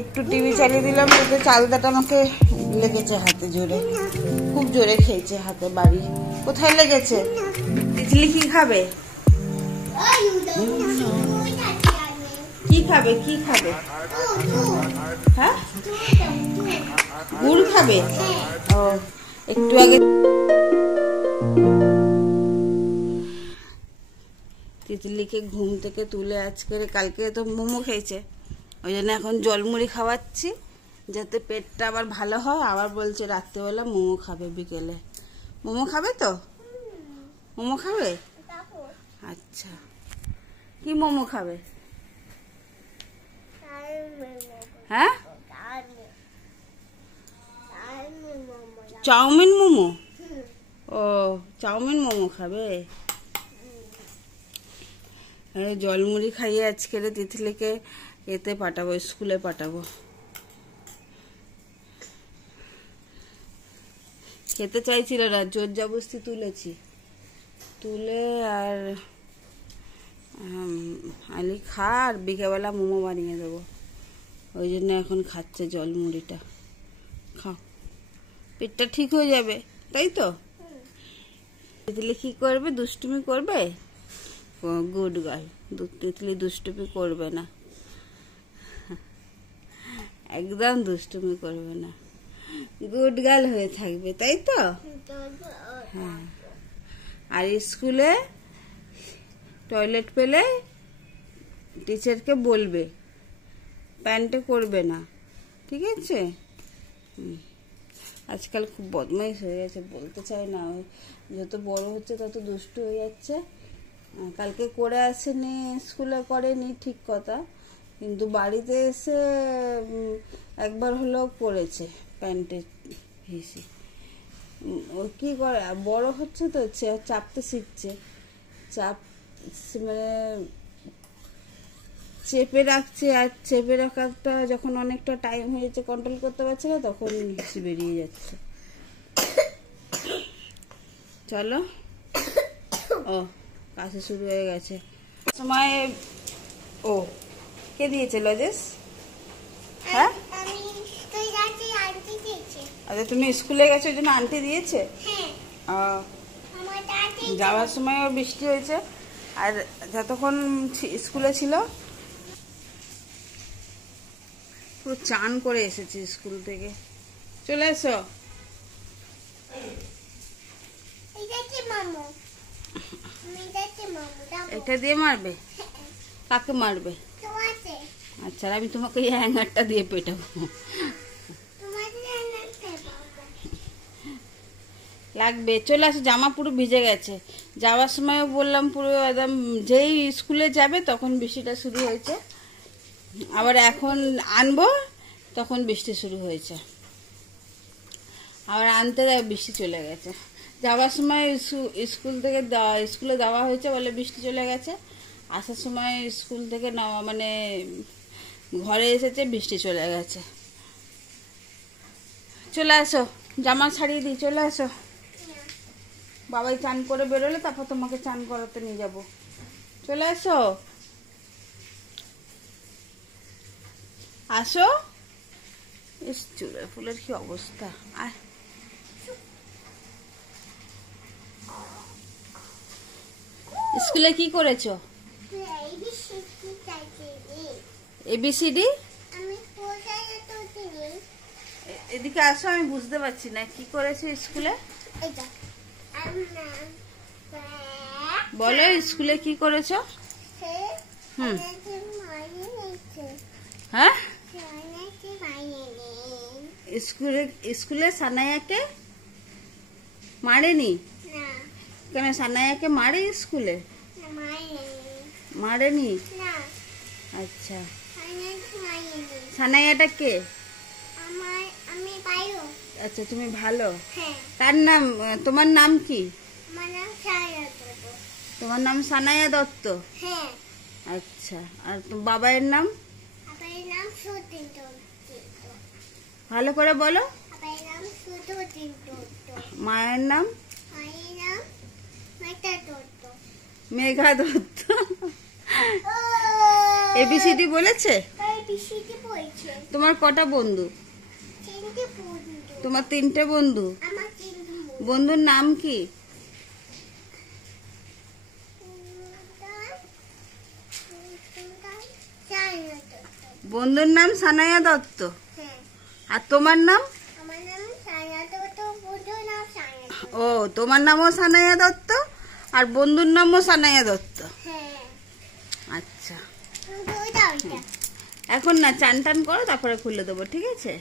একটু টিভি চালিয়ে দিলাম, তো চালদাটা আমাকে লেগেছে হাতে জোরে, খুব জোরে খেয়েছে হাতে বাড়ি। কোথায় লেগেছে? তিতলি কি খাবে? কি খাবে? কি খাবে? হ্যাঁ, গুড় খাবে? ও, একটু আগে তিতলিকে ঘুম থেকে তুলে আজকে, কালকে তো মোমো খেয়েছে, ওই জন্য এখন জলমুড়ি খাওয়াচ্ছি যাতে পেটটা আবার ভালো হয়। আবার বলছে রাত্রেবেলা মোমো খাবে, বিকেলে মোমো খাবে তো? মোমো খাবে? আচ্ছা, কি মোমো খাবে? হ্যাঁ, চাউমিন মোমো। ও, চাউমিন মোমো খাবে। জলমুড়ি খাইয়ে আজকে তিতলিকে এতে পাঠাবো, স্কুলে পাঠাবো। খেতে চাইছিল না, জোর জবরদস্তি তুলেছি, তুলে আর আলি খা, আর বিকেলবেলা মোমো বানিয়ে দেবো। ওই জন্য এখন খাচ্ছে জলমুড়িটা। খাও, পেটটা ঠিক হয়ে যাবে, তাই তো? তিতলি কি করবে? দুষ্টুমি করবে? গুড গার্ল, তিতলি দুষ্টুমি করবে না, একদম দুষ্টুমি করবে না, গুড গার্ল হয়ে থাকবে, তাই তো? হ্যাঁ। আর স্কুলে টয়লেট পেলে টিচারকে বলবে, প্যান্টে করবে না, ঠিক আছে? আজকাল খুব বদমাইশ হয়ে গেছে, বলতে চাই না, যত বড় হচ্ছে তত দুষ্টু হয়ে যাচ্ছে। কালকে করে আসেনি, স্কুলে করেনি, ঠিক কথা, কিন্তু বাড়িতে এসে একবার হলেও করেছে প্যান্টে হিসি। ও কি করে, বড় হচ্ছে তো, চাপতে শিখছে, চাপ মানে চেপে রাখছে, আর চেপে রাখাটা যখন অনেকটা টাইম হয়েছে কন্ট্রোল করতে পারছে না, তখন হিসি বেরিয়ে যাচ্ছে। চলো, ও কাছে শুরু হয়ে গেছে সময়। ও, কে দিয়েছে লজেস? হ্যাঁ, আচ্ছা, তুমি স্কুলে গেছো ওই জন্য আন্টি দিয়েছে। যাওয়ার সময় ওর বৃষ্টি হয়েছে, আর যতক্ষণ স্কুলে ছিল পুরো চান করে এসেছি স্কুল থেকে। চলে এসো। এটা দিয়ে মারবে? কাকে মারবে? আচ্ছা, আমি তোমাকে এই হ্যাঙ্গারটা দিয়ে পেটাবো। লাগবে, চলে আসো। জামা পুরো ভিজে গেছে, যাওয়ার সময়ও বললাম পুরো একদম, যেই স্কুলে যাবে তখন বৃষ্টিটা শুরু হয়েছে, আবার এখন আনবো তখন বৃষ্টি শুরু হয়েছে, আবার আনতে বৃষ্টি চলে গেছে। যাওয়ার সময় স্কুল থেকে স্কুলে দেওয়া হয়েছে বলে বৃষ্টি চলে গেছে, আসার সময় স্কুল থেকে নেওয়া মানে ঘরে এসেছে বৃষ্টি চলে গেছে। চলে আসো, জামা ছাড়িয়ে দিই, চলে আসো। বাবাই চান করে বেরোলে তারপর তোমাকে চান করাতে নিয়ে যাব। চলে আসো, আসো। ইস, চুলের ফুলের কি অবস্থা। আয়, স্কুলে কি করেছো? এবিসিডি। এদিকে আসো, আমি বুঝতে পারছি না কি করেছো স্কুলে। বলো, স্কুলে কি করেছো? হ্যাঁ, স্কুলে সানায়াকে মারেনি কেন? সানায়াকে মারে স্কুলে? মারেনি। আচ্ছা, সানায়াটা কে? আচ্ছা, তুমি ভালো। তার নাম, তোমার নাম কি? তোমার নাম সানায়া দত্ত? আচ্ছা, আর বাবার নাম? ভালো করে বলো। মায়ের নাম? মেঘা দত্ত। এবিসিডি বলেছে? তোমার কটা বন্ধু? তোমার 3টে বন্ধু। বন্ধুর নাম কি? বন্ধুর নাম সানায়া দত্ত। আর তোমার নাম? ও, তোমার নামও সানায়া দত্ত আর বন্ধুর নামও সানায়া দত্ত। আচ্ছা, এখন না চান টান করো, তারপরে খুলে দেবো, ঠিক আছে?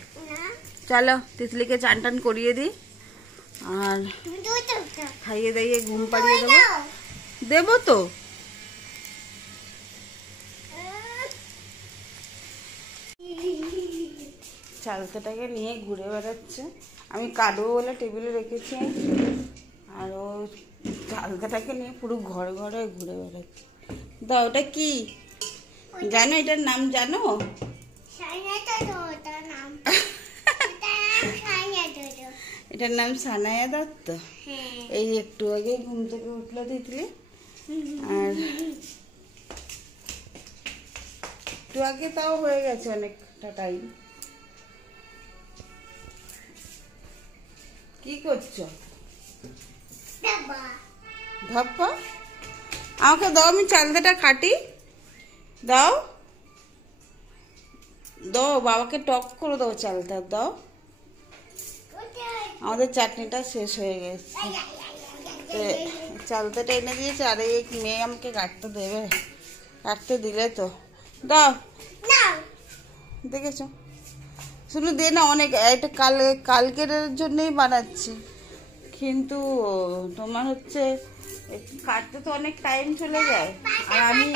চলো তিতলিকে চান টান করিয়ে দিই আর খাইয়ে দাইয়ে ঘুম পাড়িয়ে দেবো। দেবো তো। চালতাটাকে নিয়ে ঘুরে বেড়াচ্ছে। আমি কাটবো বলে টেবিলে রেখেছি আর ও চালতাটাকে নিয়ে পুরো ঘরে ঘরে ঘুরে বেড়াচ্ছে। দাও, ওটা কি জানো? এটার নাম জানো? এটার নাম সানায়া দত্ত। এই একটু আগে ঘুম থেকে উঠলো তিতলি, আর একটু আগে তাও হয়ে গেছে অনেকটা টাইম। কি করছো? ধাপ্পা, আমাকে দাও, আমি চালতাটা কাটি। দাও দাও, বাবাকে টক করে দাও, চালতা দাও। আমাদের চাটনিটা শেষ হয়ে গেছে, চালতাটা এনে দিয়েছে। আর এই মেয়ে আমাকে কাটতে দেবে, কাটতে দিলে তো দাও। দেখেছো, শুধু দে না, অনেক। এটা কালকের জন্যই বানাচ্ছি, কিন্তু তোমার হচ্ছে কাটতে তো অনেক টাইম চলে যায়। আর আমি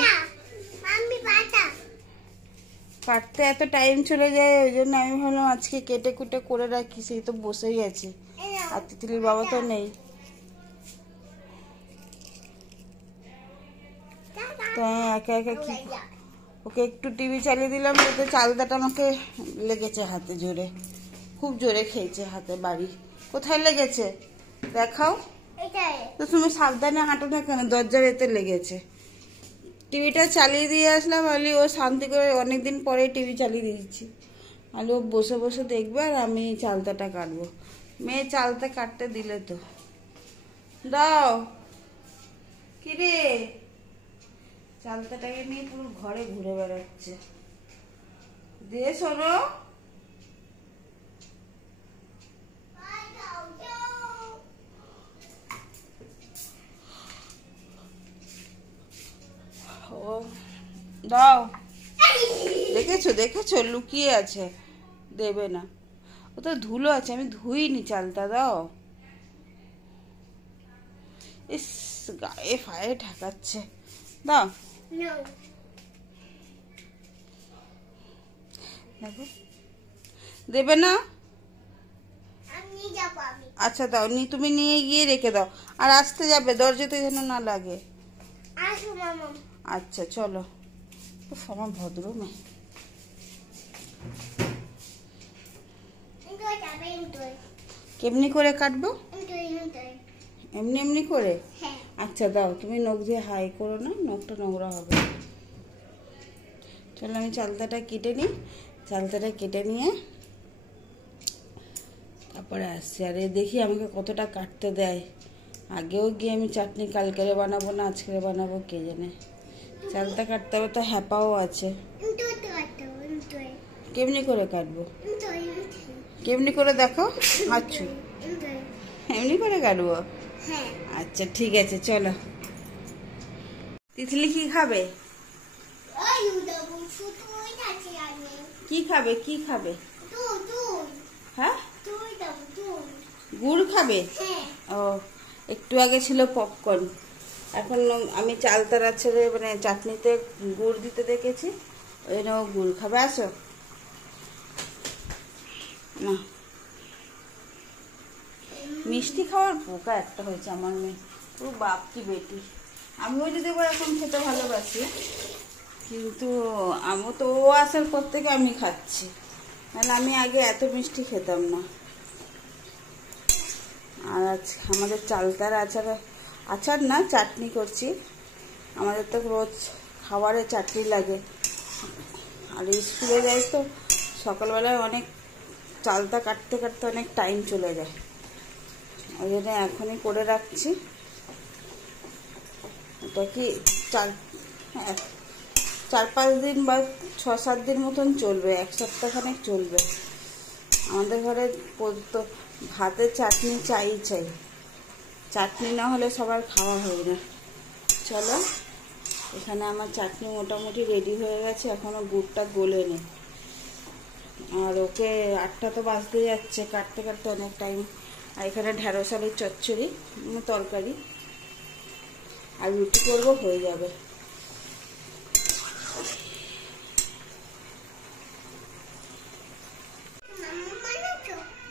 কাটতে এত টাইম চলে যায়, ওই জন্য আমি ভাবলাম আজকে কেটে কুটে করে রাখি। সেই তো বসেই আছে, আর তিতলির বাবা তো নেই, তো একা একা কি। ওকে একটু টিভি চালিয়ে দিলাম, যাতে চালতাটা আমাকে লেগেছে হাতে জোরে, খুব জোরে খেয়েছে হাতে বাড়ি। কোথায় লেগেছে দেখাও তো, তুমি সাবধানে হাঁটো না কেন? দরজার এতে লেগেছে। টিভিটা চালিয়ে দিয়ে আসলাম, আলি ও শান্তি করে অনেকদিন পরে টিভি চালিয়ে দিয়েছি। আলি ও বসে বসে দেখবে আর আমি চালতাটা কাটবো। মেয়ে চালতা কাটতে দিলে তো দাও। কিরে, চালতাটাকে নিয়ে পুরো ঘরে ঘুরে বেড়াচ্ছে। দিয়ে শোনো, ও দাও। দেখেছো দেখেছো, লুকিয়ে আছে, দেবে না। ও তো ধুলো আছে, আমি ধুইনি চালতা। দাও। ইস, গায়ে ফায়ে ঠেকাচ্ছে। দাও। দেবে না? আচ্ছা দাও, তুমি নিয়ে গিয়ে রেখে দাও। আর আসতে যাবে, দরজাতে যেন না লাগে। আচ্ছা চলো। আমার ভদ্র মেয়ে। কেমনি করে কাটবো? এমনি এমনি করে? আচ্ছা দাও, তুমি নখ দিয়ে হাই করো না, নখটা নোংরা হবে। চলো আমি চালতাটা কেটে নিই, চালতাটা কেটে নিয়ে তারপরে আসছি। আর দেখি আমাকে কতটা কাটতে দেয়। আগেও গিয়ে আমি চাটনি কালকেরে বানাবো না আজকেরে বানাবো কে জানে। চালতা কাটতে হবে তো, হ্যাপাও আছে। কেমনি করে কাটবো? কেমনি করে দেখো। আচ্ছা এমনি করে কাটবো? আচ্ছা ঠিক আছে, চলো। তিতলি কি খাবে? কি খাবে? কি খাবে? হ্যাঁ, গুড় খাবে? ও, একটু আগে ছিল পপকর্ন, এখন আমি চালতার ছেড়ে মানে চাটনিতে গুড় দিতে দেখেছি, ওই জন্য গুড় খাবে। আসো না, মিষ্টি খাওয়ার পোকা একটা হয়েছে আমার মেয়ে, পুরো বাপ কি বেটি। আমিও যদি এখন খেতে ভালোবাসি, কিন্তু আমি তো ও আসার পর থেকে আমি খাচ্ছি, মানে আমি আগে এত মিষ্টি খেতাম না। আর আমাদের চালতার আচার না, চাটনি করছি। আমাদের তো রোজ খাবারে চাটনি লাগে, আর স্কুলে যাই তো সকালবেলায় অনেক চালতা কাটতে কাটতে অনেক টাইম চলে যায়, ওই জন্য এখনই করে রাখছি। এটা কি 4-5 দিন বা 6-7 দিন মতন চলবে, 1 সপ্তাহখানেক চলবে। আমাদের ঘরে তো ভাতের চাটনি চাই, চাটনি না হলে সবার খাওয়া হয় না। চলো, এখানে আমার চাটনি মোটামুটি রেডি হয়ে গেছে, এখনো গুড়টা গলে নেই। আর ওকে 8টা তো বাজতে যাচ্ছে, কাটতে কাটতে অনেক টাইম। আর এখানে ঢেঁড়স আলুর চচ্চড়ি, তরকারি আর রুটি করবো, হয়ে যাবে।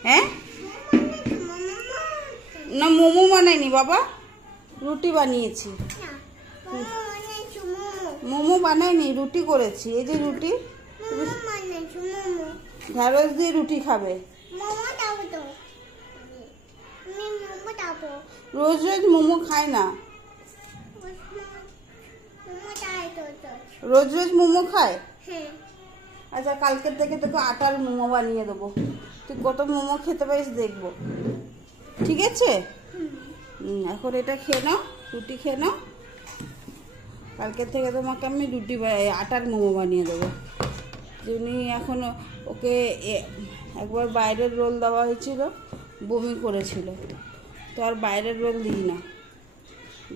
হ্যাঁ না, মোমো বানাইনি বাবা, রুটি বানিয়েছি। মোমো বানাইনি, রুটি করেছি। এই যে রুটি, ঢেঁড়স দিয়ে রুটি খাবে। রোজ রোজ মোমো খায় না, রোজ রোজ মোমো খায়। আচ্ছা, কালকের থেকে তোকে আটার মোমো বানিয়ে দেবো, তুই কত মোমো খেতে পারিস দেখবো, ঠিক আছে? এখন এটা খেয়ে নাও, রুটি খেয়ে নাও। কালকের থেকে তোমাকে আমি আটার মোমো বানিয়ে দেবো। যিনি এখনও ওকে একবার বাইরের রোল দেওয়া হয়েছিল, বমি করেছিল, তো আর বাইরের রোল দিই না,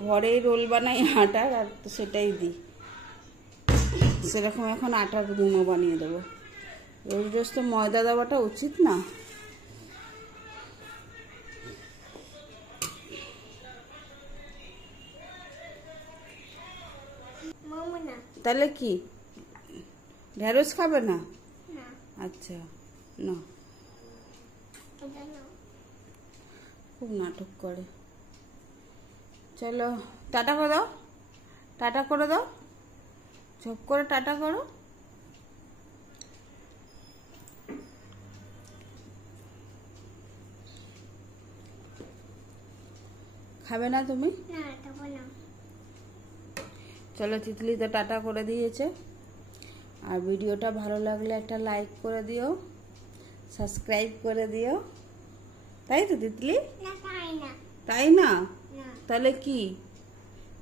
ঘরেই রোল বানাই আটার, আর সেটাই দিই। সেরকম এখন আটার মোমো বানিয়ে দেবো। রোজ রোজ তো ময়দা দেওয়াটা উচিত না। তাহলে কি ঢেঁড়স খাবে না? আচ্ছা না, খুব নাটক করে। চলো, টাটা করে দাও, টাটা করে দাও, ঝপ করে টাটা করো। খাবে না তুমি? চলো, তিতলি তো টাটা করে দিয়েছে। আর ভিডিওটা ভালো লাগলে একটা লাইক করে দিও, সাবস্ক্রাইব করে দিও, তাই তো তিতলি? তাই না? তাহলে কি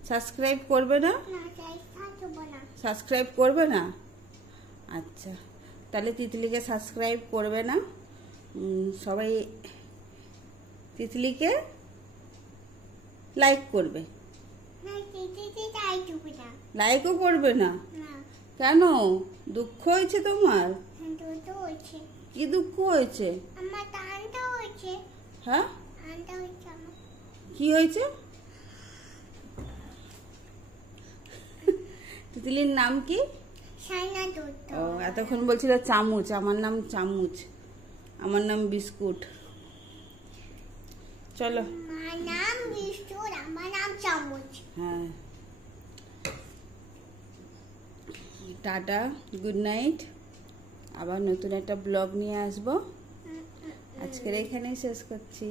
সাবস্ক্রাইব করবে না? সাবস্ক্রাইব করবে না? আচ্ছা, তাহলে তিতলিকে সাবস্ক্রাইব করবে না। সবাই তিতলিকে লাইক করবে, লাইকও করবে না? কেন, দুঃখ হয়েছে তোমার? কি দুঃখ হয়েছে? হ্যাঁ, কি হয়েছে? তিতলির নাম কি? ও, এতক্ষণ বলছিল চামচ। আমার নাম চামচ, আমার নাম বিস্কুট। চলো, হ্যাঁ, টাটা, গুড নাইট। আবার নতুন একটা ব্লগ নিয়ে আসবো। আজকের এখানেই শেষ করছি।